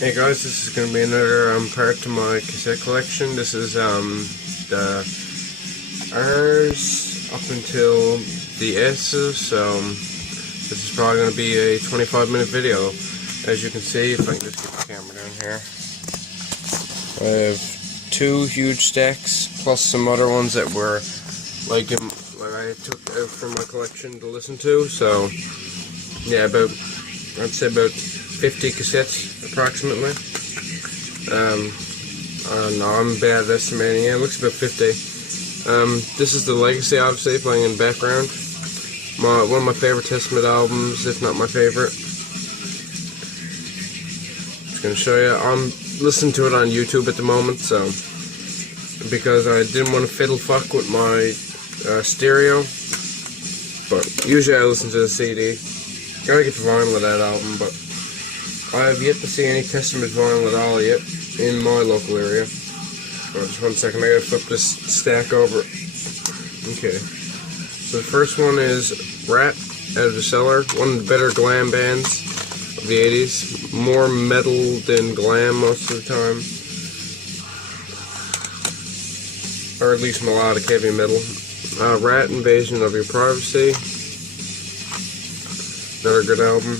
Hey guys, this is going to be another part to my cassette collection. This is the R's up until the S's, so this is probably going to be a 25-minute video. As you can see, if I can just get the camera down here, I have two huge stacks plus some other ones that were like I took out from my collection to listen to. So yeah, I'd say about 50 cassettes approximately. I don't know, I'm bad at estimating. Yeah, it looks about 50. This is the Legacy, obviously, playing in the background. One of my favorite Testament albums, if not my favorite. Just gonna show you. I'm listening to it on YouTube at the moment, so because I didn't want to fiddle fuck with my stereo, but usually I listen to the CD. Gotta get the vinyl of that album, but I have yet to see any Testament vinyl at all yet in my local area. Oh, just 1 second, I gotta flip this stack over. Okay, so the first one is Rat out of the Cellar, one of the better glam bands of the 80s. More metal than glam most of the time, or at least melodic heavy metal. Rat, Invasion of Your Privacy, another good album.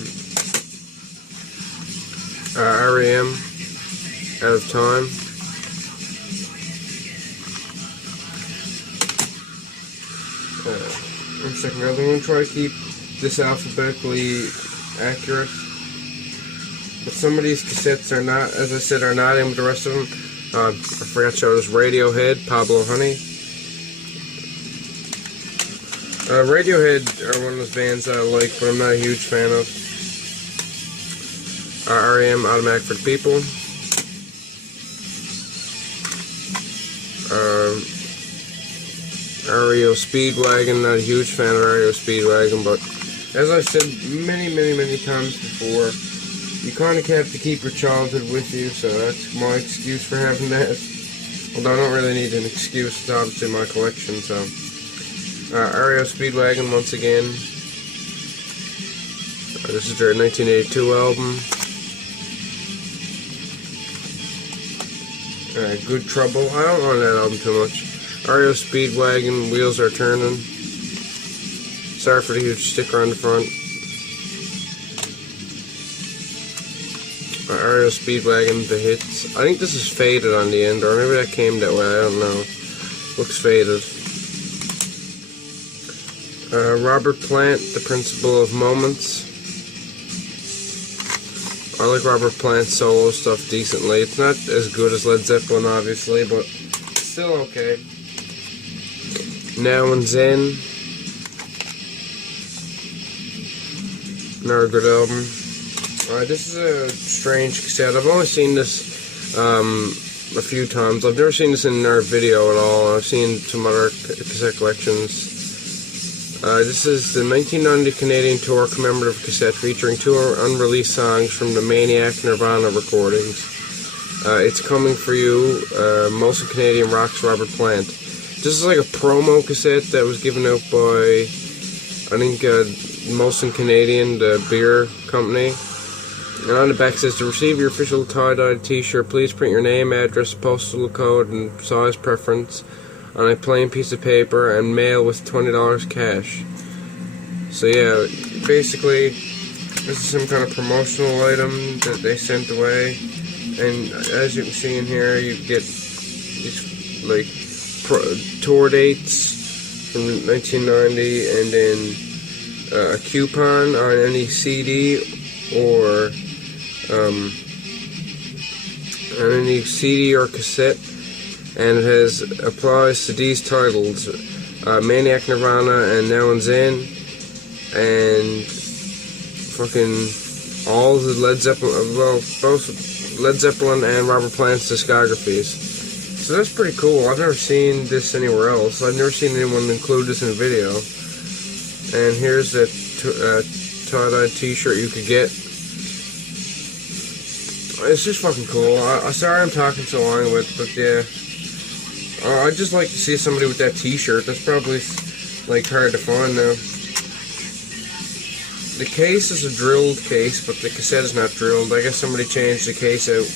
R.E.M. Out of Time. One second, guys. I'm going to try to keep this alphabetically accurate. But some of these cassettes are not, as I said, are not in with the rest of them. I forgot to show this Radiohead, Pablo Honey. Radiohead are one of those bands I like, but I'm not a huge fan of. R.E.M. Automatic for the People. REO Speedwagon, not a huge fan of REO Speedwagon, but as I've said many times before, you kind of have to keep your childhood with you, so that's my excuse for having that. Although I don't really need an excuse, it's obviously my collection, so. REO Speedwagon, once again. This is their 1982 album. Good Trouble. I don't want that album too much. REO Speedwagon, Wheels Are Turning. Sorry for the huge sticker on the front. REO Speedwagon, The Hits. I think this is faded on the end, or maybe that came that way, I don't know. Looks faded. Robert Plant, The Principle of Moments. I like Robert Plant's solo stuff decently. It's not as good as Led Zeppelin, obviously, but it's still okay. Now and Zen. Another good album. This is a strange cassette. I've only seen this a few times. I've never seen this in our video at all. I've seen some other cassette collections. This is the 1990 Canadian Tour commemorative cassette featuring two unreleased songs from the Maniac Nirvana recordings. It's Coming For You, Molson Canadian Rocks, Robert Plant. This is like a promo cassette that was given out by, I think, Molson Canadian, the beer company. And on the back it says, to receive your official tie-dyed t-shirt, please print your name, address, postal code, and size preference on a plain piece of paper and mail with $20 cash. So yeah, basically this is some kind of promotional item that they sent away, and as you can see in here, you get these like tour dates from 1990, and then a coupon on any CD or on any CD or cassette. And it applies to these titles, Maniac Nirvana and Now and Zen, and fucking all the Led Zeppelin, well, both Led Zeppelin and Robert Plant's discographies. So that's pretty cool. I've never seen this anywhere else. I've never seen anyone include this in a video. And here's that tie-dye t-shirt you could get. It's just fucking cool. Sorry I'm talking so long with, but yeah. I'd just like to see somebody with that t-shirt. That's probably like hard to find now. The case is a drilled case, but the cassette is not drilled. I guess somebody changed the case out.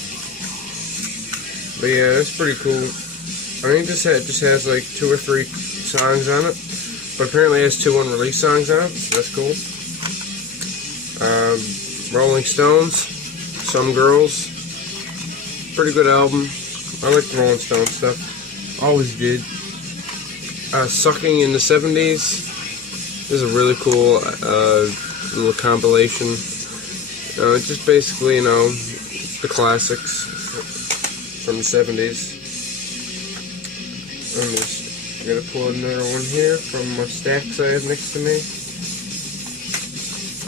But yeah, that's pretty cool. I think this just has like 2 or 3 songs on it, but apparently it has 2 unreleased songs on it, so that's cool. Rolling Stones, Some Girls, pretty good album. I like the Rolling Stones stuff, always did. Sucking in the 70s. This is a really cool little compilation. Just basically, you know, the classics from the 70s. I'm gonna pull another one here from my stacks I have next to me.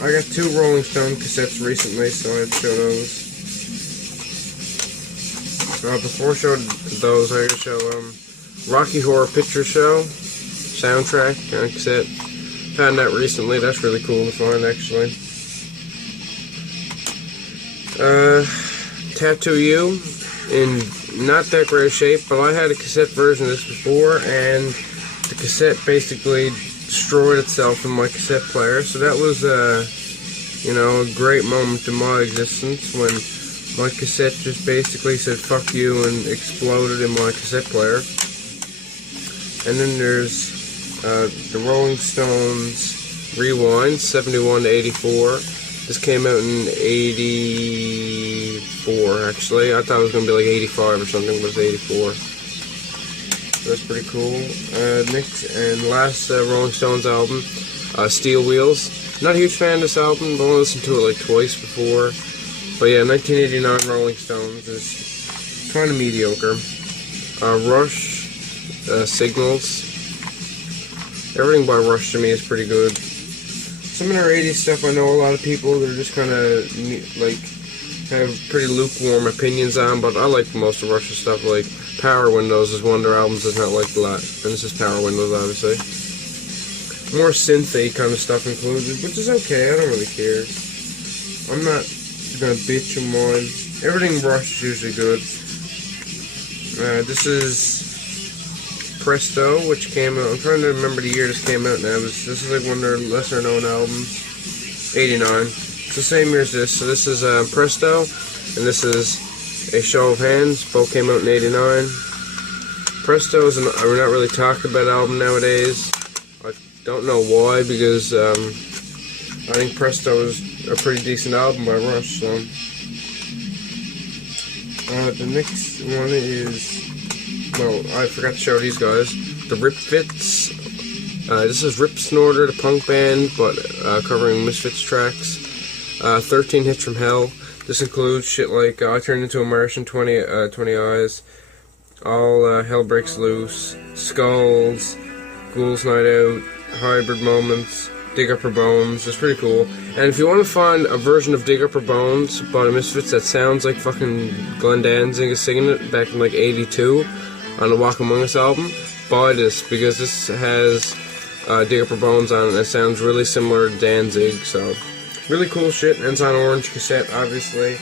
I got 2 Rolling Stone cassettes recently, so I had to show those. Before I showed those, I gotta show Rocky Horror Picture Show soundtrack on cassette. Found that recently. That's really cool to find, actually. Tattoo You, in not that great shape, but I had a cassette version of this before, and the cassette basically destroyed itself in my cassette player. So that was, you know, a great moment in my existence when my cassette just basically said "fuck you" and exploded in my cassette player. And then there's the Rolling Stones Rewind, 71 to 84. This came out in 84, actually. I thought it was going to be like 85 or something, but it's 84. So that's pretty cool. Next and last Rolling Stones album, Steel Wheels. Not a huge fan of this album, but I only listened to it like twice before. But yeah, 1989 Rolling Stones is kind of mediocre. Rush, Signals. Everything by Rush to me is pretty good. Some of their 80s stuff, I know a lot of people that are just kind of, like, have pretty lukewarm opinions on, but I like most of Rush's stuff. Like, Power Windows is one of their albums that's not liked a lot, and this is Power Windows, obviously. More synth-y kind of stuff included, which is okay, I don't really care. I'm not gonna bitch and whine. Everything Rush is usually good. This is Presto, which came out, I'm trying to remember the year this came out now. This is like one of their lesser known albums. 89. It's the same year as this. So this is Presto, and this is A Show of Hands. Both came out in 89. Presto is we're not really talking about album nowadays. I don't know why, because I think Presto is a pretty decent album by Rush. So the next one is, well, I forgot to show these guys. The Rip Fits. This is Rip Snorter, the punk band, but covering Misfits tracks. 13 Hits from Hell. This includes shit like I Turned Into a Martian, 20 Eyes, All Hell Breaks Loose, Skulls, Ghouls Night Out, Hybrid Moments, Dig Up Her Bones. It's pretty cool. And if you want to find a version of Dig Up Her Bones by the Misfits that sounds like fucking Glenn Danzig is singing it back in like 82 on the Walk Among Us album, buy this, because this has Dig Up Her Bones on it, and it sounds really similar to Danzig, so really cool shit, and it's on orange cassette, obviously.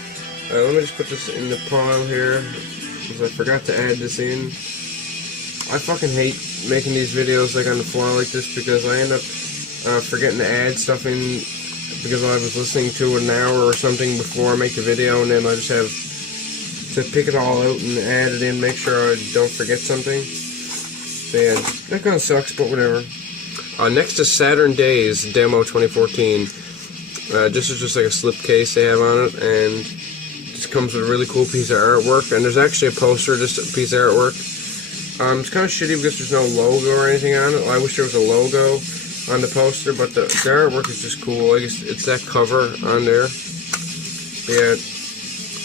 Let me just put this in the pile here, because I forgot to add this in. I fucking hate making these videos like on the fly like this, because I end up forgetting to add stuff in, because I was listening to an hour or something before I make the video, and then I just have to pick it all out and add it in, make sure I don't forget something. So yeah, that kind of sucks, but whatever. Next is Saturn Days Demo 2014. This is just like a slipcase they have on it, and just comes with a really cool piece of artwork. And there's actually a poster, just a piece of artwork. It's kind of shitty because there's no logo or anything on it. I wish there was a logo on the poster, but the artwork is just cool. I guess it's that cover on there. Yeah,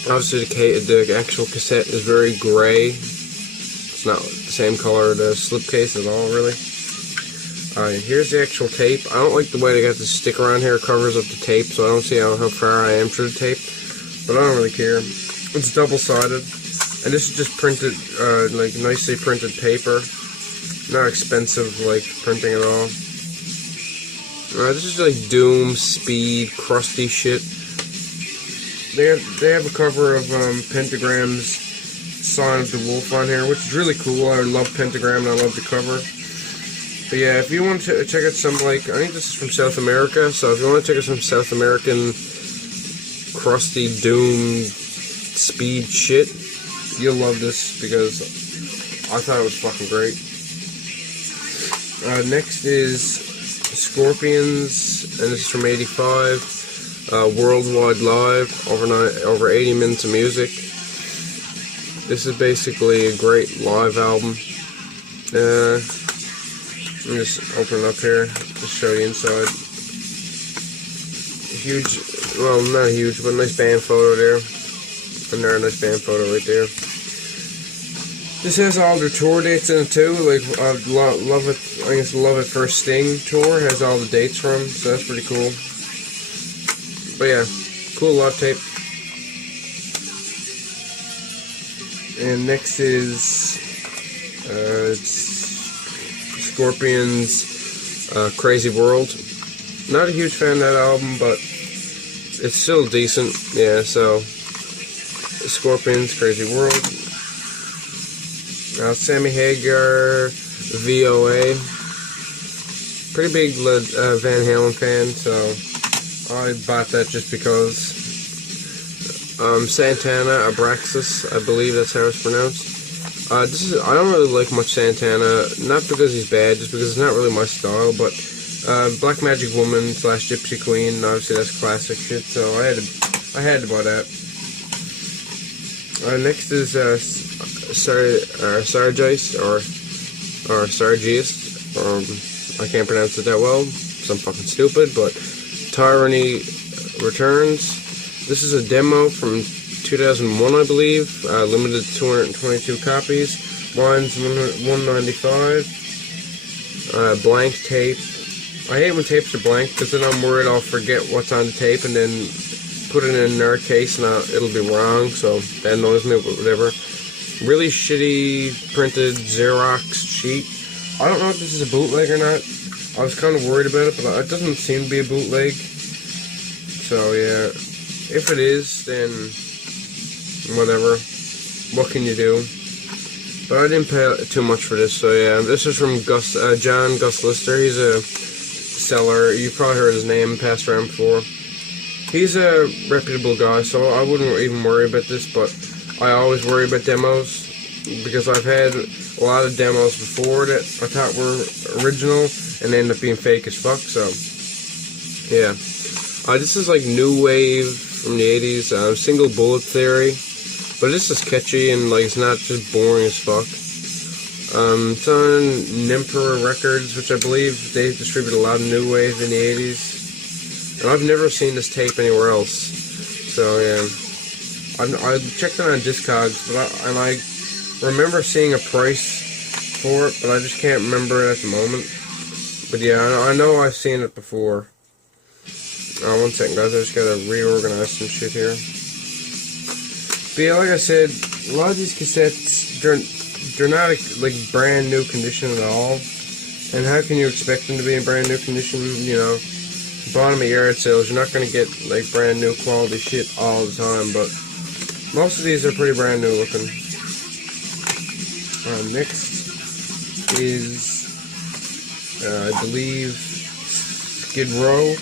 obviously the actual cassette is very gray. It's not the same color the slipcase at all, really. Alright, here's the actual tape. I don't like the way they got this sticker on here. It covers up the tape, so I don't see how far I am through the tape. But I don't really care. It's double-sided. And this is just printed, like nicely printed paper. Not expensive, like, printing at all. This is like Doom, Speed, crusty shit. They have a cover of Pentagram's Sign of the Wolf on here, which is really cool. I love Pentagram and I love the cover. But yeah, if you want to check out some, like, I think this is from South America, so if you want to check out some South American crusty doom speed shit, you'll love this, because I thought it was fucking great. Next is Scorpions, and this is from '85, Worldwide Live, over 80 minutes of music. This is basically a great live album. Let me just open it up here to show you inside. Huge, well, not huge, but a nice band photo there. And there, a nice band photo right there. This has all their tour dates in it too. Like, Love It, I guess Love It First Sting tour has all the dates from, so that's pretty cool. But yeah, cool live tape. And next is Scorpions, Crazy World. Not a huge fan of that album, but it's still decent. Yeah, so Scorpions, Crazy World. Sammy Hagar, VOA. Pretty big Van Halen fan, so I bought that just because. Santana, Abraxas, I believe that's how it's pronounced. I don't really like much Santana, not because he's bad, just because it's not really my style, but Black Magic Woman / Gypsy Queen, obviously that's classic shit, so I had to buy that. Next is Sargeist, or Sargeist, I can't pronounce it that well, so I'm fucking stupid, but Tyranny Returns. This is a demo from 2001, I believe, limited to 222 copies, lines 195, blank tape. I hate when tapes are blank, because then I'm worried I'll forget what's on the tape, and then put it in another case, and it'll be wrong, so that annoys me, but whatever. Really shitty printed Xerox sheet. I don't know if this is a bootleg or not. I was kind of worried about it, but it doesn't seem to be a bootleg. So yeah, if it is, then whatever. What can you do? But I didn't pay too much for this, so yeah. This is from John Gus Lister. He's a seller. You've probably heard his name passed around before. He's a reputable guy, so I wouldn't even worry about this, but I always worry about demos, because I've had a lot of demos before that I thought were original, and they end up being fake as fuck, so yeah. This is like new wave from the 80s, Single Bullet Theory, but this is catchy, and like it's not just boring as fuck. It's on Nympera Records, which I believe they distribute a lot of new wave in the 80s. And I've never seen this tape anywhere else. So yeah, I checked it on Discogs, and I remember seeing a price for it, but I just can't remember it at the moment. But yeah, I know I've seen it before. One second, guys. I just gotta reorganize some shit here. But yeah, like I said, a lot of these cassettes, they're not like brand new condition at all. And how can you expect them to be in brand new condition? You know, bottom of yard sales, you're not going to get like brand new quality shit all the time, but most of these are pretty brand new looking. Next is I believe Skid Row.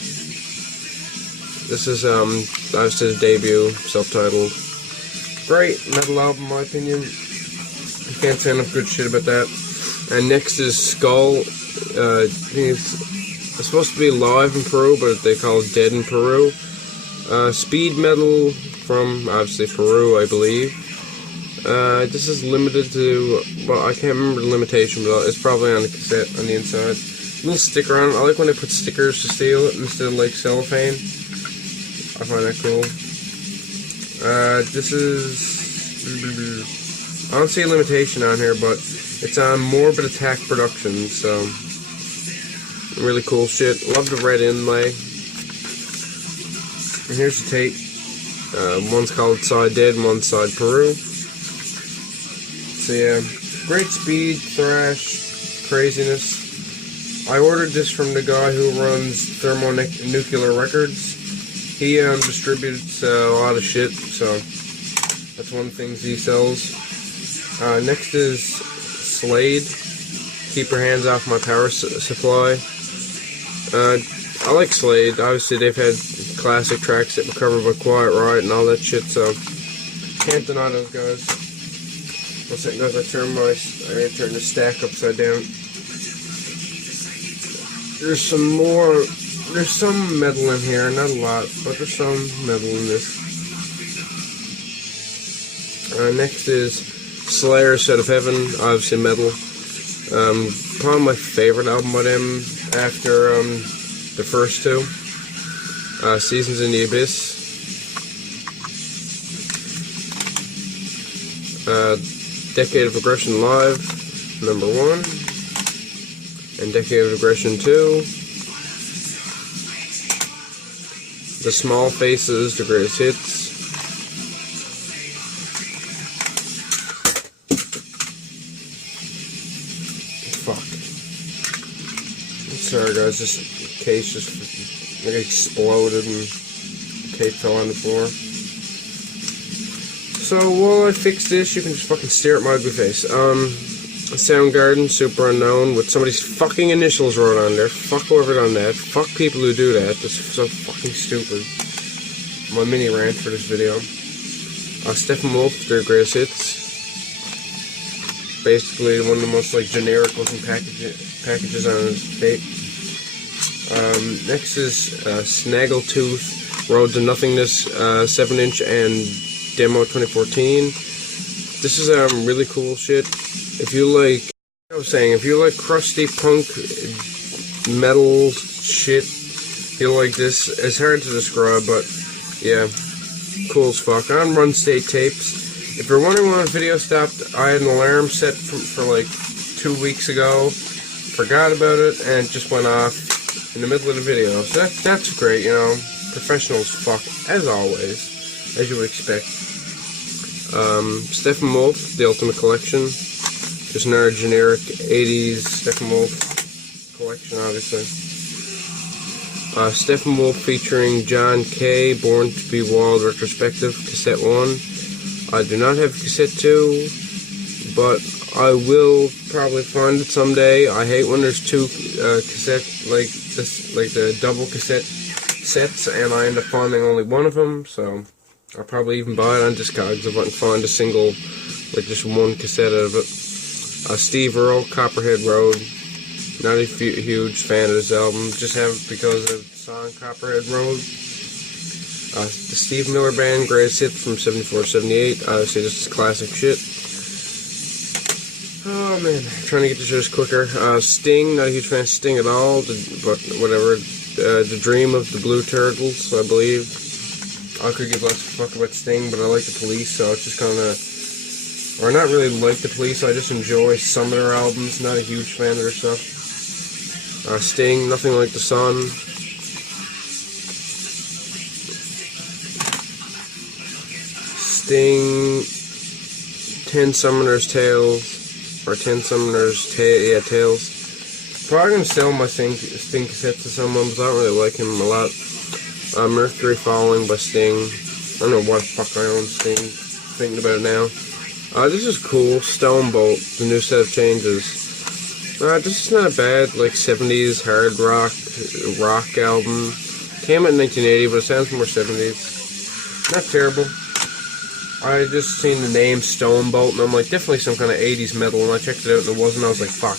This is obviously the debut, self-titled. Great metal album in my opinion. I can't say enough good shit about that. And next is Skull. I think it's supposed to be live in Peru, but they call it Dead in Peru. Speed metal from, obviously, Peru, I believe. This is limited to, well, I can't remember the limitation, but it's probably on the cassette on the inside. Little sticker on it. I like when they put stickers to seal it instead of, like, cellophane. I find that cool. This is, I don't see a limitation on here, but it's on Morbid Attack Productions, so really cool shit. Love the red inlay. And here's the tape. One's called Side Dead, and one's Side Peru. So yeah, great speed, thrash, craziness. I ordered this from the guy who runs Thermonuclear Records. He distributes a lot of shit, so that's one of the things he sells. Next is Slade. Keep Your Hands Off My Power Supply. I like Slade. Obviously, they've had classic tracks that were covered by Quiet Riot and all that shit, so can't deny those guys. What's that, guys? I gotta turn the stack upside down. There's some metal in here, not a lot, but there's some metal in this. Next is Slayer, Set of Heaven, obviously metal. Probably my favorite album by them after the first two. Seasons in the Abyss. Decade of Aggression Live, #1. And Decade of Aggression 2. The Small Faces, The Greatest Hits. Fuck. Sorry guys, this case just like exploded and the tape fell on the floor. So while I fix this, you can just fucking stare at my ugly face. Soundgarden, Super Unknown, with somebody's fucking initials wrote on there. Fuck whoever done that. Fuck people who do that. That's so fucking stupid. My mini rant for this video. Steppenwolf, their greatest hits. Basically one of the most like generic looking packages on his tape. Next is Snaggletooth, Road to Nothingness, 7-inch and Demo 2014. This is really cool shit. If you like, I was saying, if you like crusty punk metal shit, you'll like this. It's hard to describe, but yeah, cool as fuck. On Run State Tapes. If you're wondering why the video stopped, I had an alarm set for like 2 weeks ago, forgot about it, and it just went off in the middle of the video. So that's great, you know, professional as fuck, as always, as you would expect. Steppenwolf, The Ultimate Collection. Just another generic 80s Steppenwolf collection, obviously. Steppenwolf featuring John Kay, Born to Be Wild Retrospective, Cassette 1. I do not have Cassette 2, but I will probably find it someday. I hate when there's two cassette, like this, like the double cassette sets, and I end up finding only one of them, so I'll probably even buy it on Discogs if I can find a single, like just one cassette out of it. Steve Earle, Copperhead Road. Not a huge fan of this album, just have it because of the song Copperhead Road. The Steve Miller Band, Greatest Hits from 74-78. Obviously, this is classic shit. Oh man, trying to get this just quicker. Sting, not a huge fan of Sting at all, but whatever. The Dream of the Blue Turtles, I believe. I could give less a fuck about Sting, but I like the Police, so it's just kind of, or not really like the Police, I just enjoy some of their albums, not a huge fan of their stuff. Sting, Nothing Like the Sun. Sting, 10 Summoners Tales, or 10 Summoners Tales. Probably gonna sell my Sting cassettes to someone, because I don't really like him a lot. Mercury Falling by Sting. I don't know why the fuck I own Sting, thinking about it now. This is cool, Stonebolt, the new set of changes. This is not a bad, like, 70s hard rock album. Came out in 1980, but it sounds more 70s. Not terrible. I just seen the name Stonebolt, and I'm like, definitely some kind of 80s metal, and I checked it out, and it wasn't. I was like, fuck.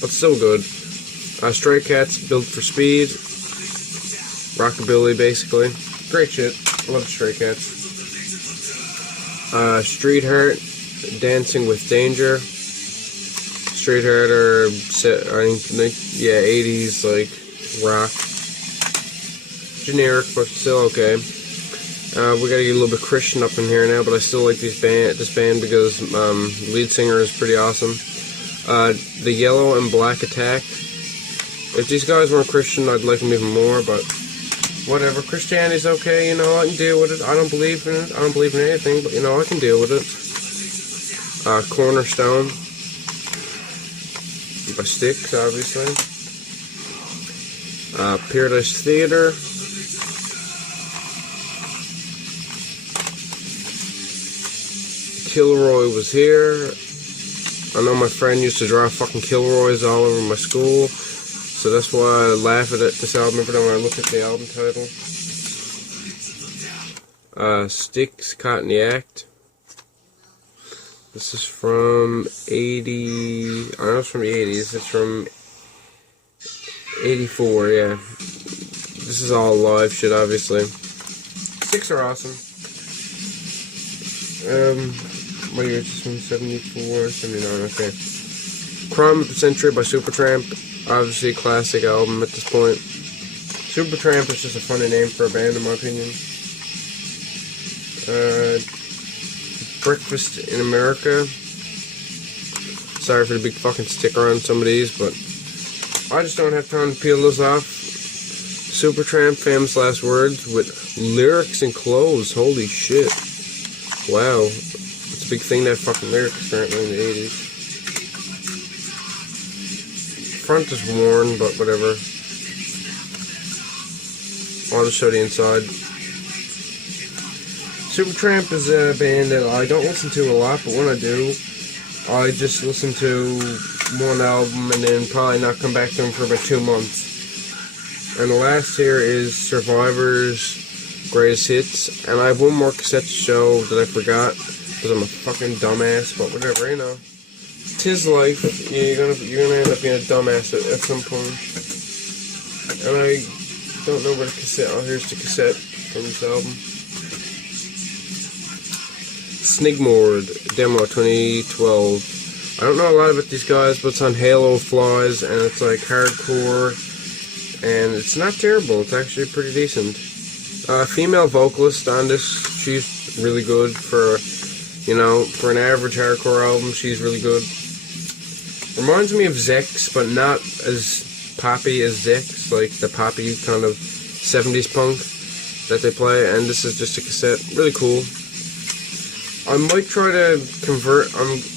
But still good. Stray Cats, Built for Speed. Rockabilly, basically. Great shit. I love Stray Cats. Street Heart, Dancing with Danger. Street Heart are, 80s, like, rock. Generic, but still okay. We gotta get a little bit Christian up in here now, but I still like this band because lead singer is pretty awesome. The Yellow and Black Attack. If these guys weren't Christian, I'd like them even more, but whatever. Christianity's okay, you know, I can deal with it. I don't believe in it. I don't believe in anything, but, you know, I can deal with it. Cornerstone. By Styx, obviously. Paradise Theater. Kilroy Was Here. I know my friend used to draw fucking Kilroys all over my school, so that's why I laugh at this album every time I look at the album title. Styx, Caught in the Act. This is from 80... I know it's from the 80s. It's from 84, yeah. This is all live shit, obviously. Styx are awesome. What year is this from? 74, 79, okay. Crime of the Century by Supertramp. Obviously a classic album at this point. Supertramp is just a funny name for a band, in my opinion. Breakfast in America. Sorry for the big fucking sticker on some of these, but I just don't have time to peel those off. Supertramp, Famous Last Words, with lyrics and clothes. Holy shit. Wow. It's a big thing to have fucking lyrics apparently in the 80s. Front is worn, but whatever. I'll just show the inside. Supertramp is a band that I don't listen to a lot, but when I do, I just listen to one album and then probably not come back to them for about 2 months. And the last here is Survivor's Greatest Hits, and I have one more cassette to show that I forgot because I'm a fucking dumbass, but whatever, you know. 'Tis life. Yeah, you're gonna end up being a dumbass at some point. And I don't know where the cassette. Oh, here's the cassette from this album. Snigmord, demo 2012. I don't know a lot about these guys, but it's on Halo Flies, and it's like hardcore, and it's not terrible. It's actually pretty decent. Female vocalist on this. She's really good for, you know, for an average hardcore album. She's really good. Reminds me of Zex, but not as poppy as Zex, like the poppy kind of 70s punk that they play. And this is just a cassette. Really cool. I might try to convert.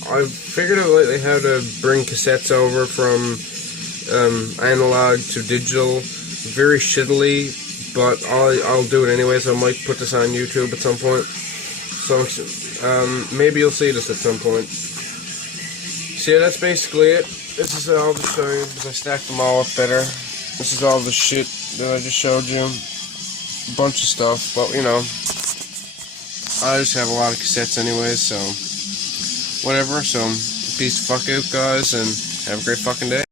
I've figured out lately how to bring cassettes over from analog to digital very shittily, but I'll do it anyway. So I might put this on YouTube at some point. So maybe you'll see this at some point. So yeah, that's basically it. This is all to show you because I stacked them all up better. This is all the shit that I just showed you. A bunch of stuff, but you know. I just have a lot of cassettes anyways, so whatever. So peace the fuck out, guys, and have a great fucking day.